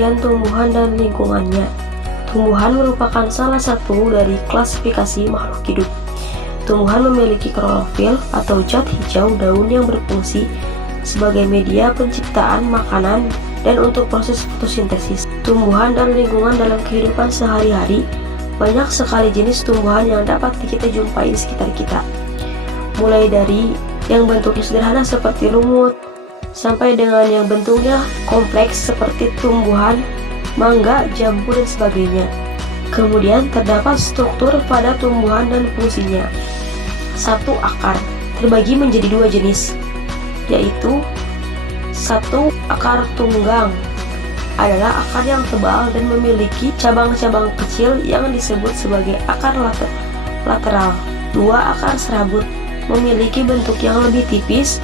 pengertian tumbuhan dan lingkungannya. Tumbuhan merupakan salah satu dari klasifikasi makhluk hidup. Tumbuhan memiliki klorofil atau zat hijau daun yang berfungsi sebagai media penciptaan makanan dan untuk proses fotosintesis. Tumbuhan dan lingkungan dalam kehidupan sehari-hari. Banyak sekali jenis tumbuhan yang dapat kita jumpai di sekitar kita. Mulai dari yang bentuknya sederhana seperti lumut, sampai dengan yang bentuknya kompleks seperti tumbuhan, mangga, jambu, dan sebagainya. Kemudian terdapat struktur pada tumbuhan dan fungsinya. 1. Akar terbagi menjadi 2 jenis, yaitu 1. Akar tunggang adalah akar yang tebal dan memiliki cabang-cabang kecil yang disebut sebagai akar lateral. 2. Akar serabut memiliki bentuk yang lebih tipis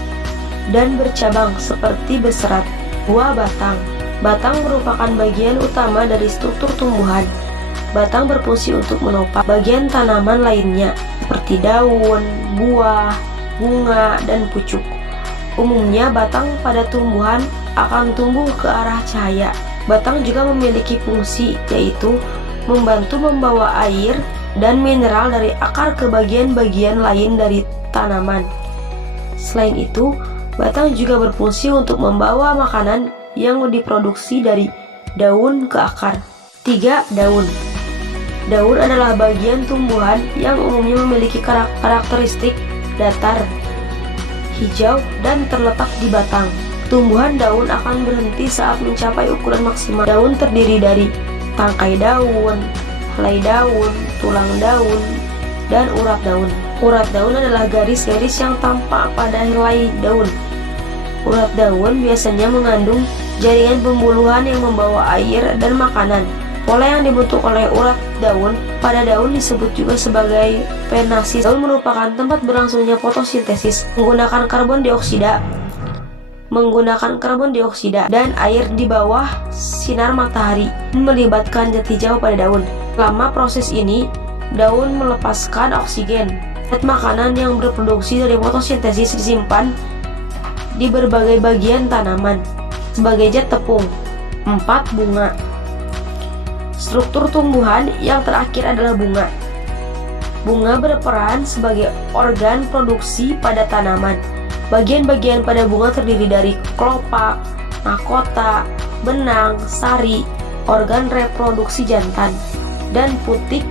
dan bercabang seperti berserat. 2. Batang. Batang merupakan bagian utama dari struktur tumbuhan. Batang berfungsi untuk menopang bagian tanaman lainnya seperti daun, buah, bunga, dan pucuk. Umumnya batang pada tumbuhan akan tumbuh ke arah cahaya. Batang juga memiliki fungsi, yaitu membantu membawa air dan mineral dari akar ke bagian-bagian lain dari tanaman. Selain itu, batang juga berfungsi untuk membawa makanan yang diproduksi dari daun ke akar. 3. Daun. Daun adalah bagian tumbuhan yang umumnya memiliki karakteristik datar, hijau, dan terletak di batang. Tumbuhan daun akan berhenti saat mencapai ukuran maksimal. Daun terdiri dari tangkai daun, helai daun, tulang daun, dan urat daun. Urat daun adalah garis-garis yang tampak pada helai daun. Urat daun biasanya mengandung jaringan pembuluhan yang membawa air dan makanan. Pola yang dibentuk oleh urat daun pada daun disebut juga sebagai penasis. Daun merupakan tempat berlangsungnya fotosintesis menggunakan karbon dioksida dan air di bawah sinar matahari, melibatkan zat hijau pada daun. Selama proses ini, daun melepaskan oksigen. Zat makanan yang berproduksi dari fotosintesis disimpan di berbagai bagian tanaman sebagai zat tepung. 4. Bunga. Struktur tumbuhan yang terakhir adalah bunga. Bunga berperan sebagai organ produksi pada tanaman. Bagian-bagian pada bunga terdiri dari kelopak, mahkota, benang, sari, organ reproduksi jantan, dan putik,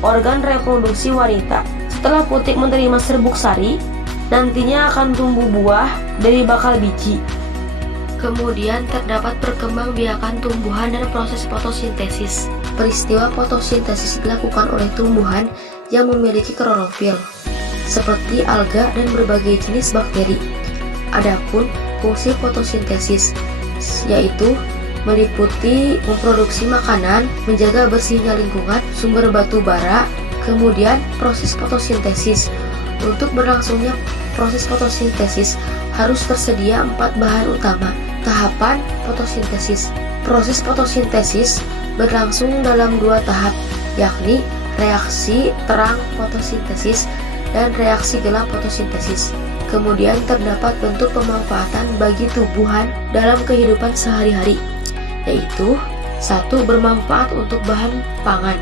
organ reproduksi wanita. Setelah putik menerima serbuk sari, nantinya akan tumbuh buah dari bakal biji. Kemudian terdapat perkembangbiakan tumbuhan dan proses fotosintesis. Peristiwa fotosintesis dilakukan oleh tumbuhan yang memiliki klorofil, seperti alga dan berbagai jenis bakteri. Adapun fungsi fotosintesis, yaitu meliputi memproduksi makanan, menjaga bersihnya lingkungan, sumber batu bara, kemudian proses fotosintesis. Untuk berlangsungnya proses fotosintesis harus tersedia 4 bahan utama. Tahapan fotosintesis. Proses fotosintesis berlangsung dalam 2 tahap, yakni reaksi terang fotosintesis dan reaksi gelap fotosintesis. Kemudian terdapat bentuk pemanfaatan bagi tumbuhan dalam kehidupan sehari-hari, yaitu 1. Bermanfaat untuk bahan pangan,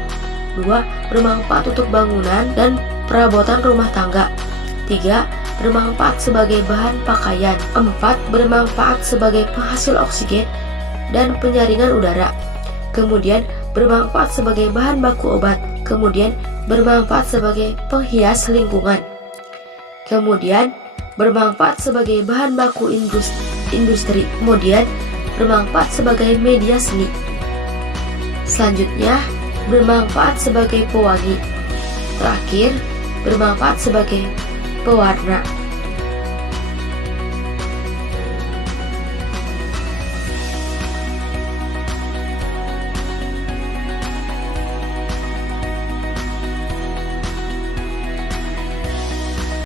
2. Bermanfaat untuk bangunan dan perabotan rumah tangga, 3. Bermanfaat sebagai bahan pakaian, 4. Bermanfaat sebagai penghasil oksigen dan penyaringan udara, kemudian bermanfaat sebagai bahan baku obat, kemudian bermanfaat sebagai penghias lingkungan, kemudian bermanfaat sebagai bahan baku industri, kemudian bermanfaat sebagai media seni. Selanjutnya, bermanfaat sebagai pewangi. Terakhir, bermanfaat sebagai pewarna.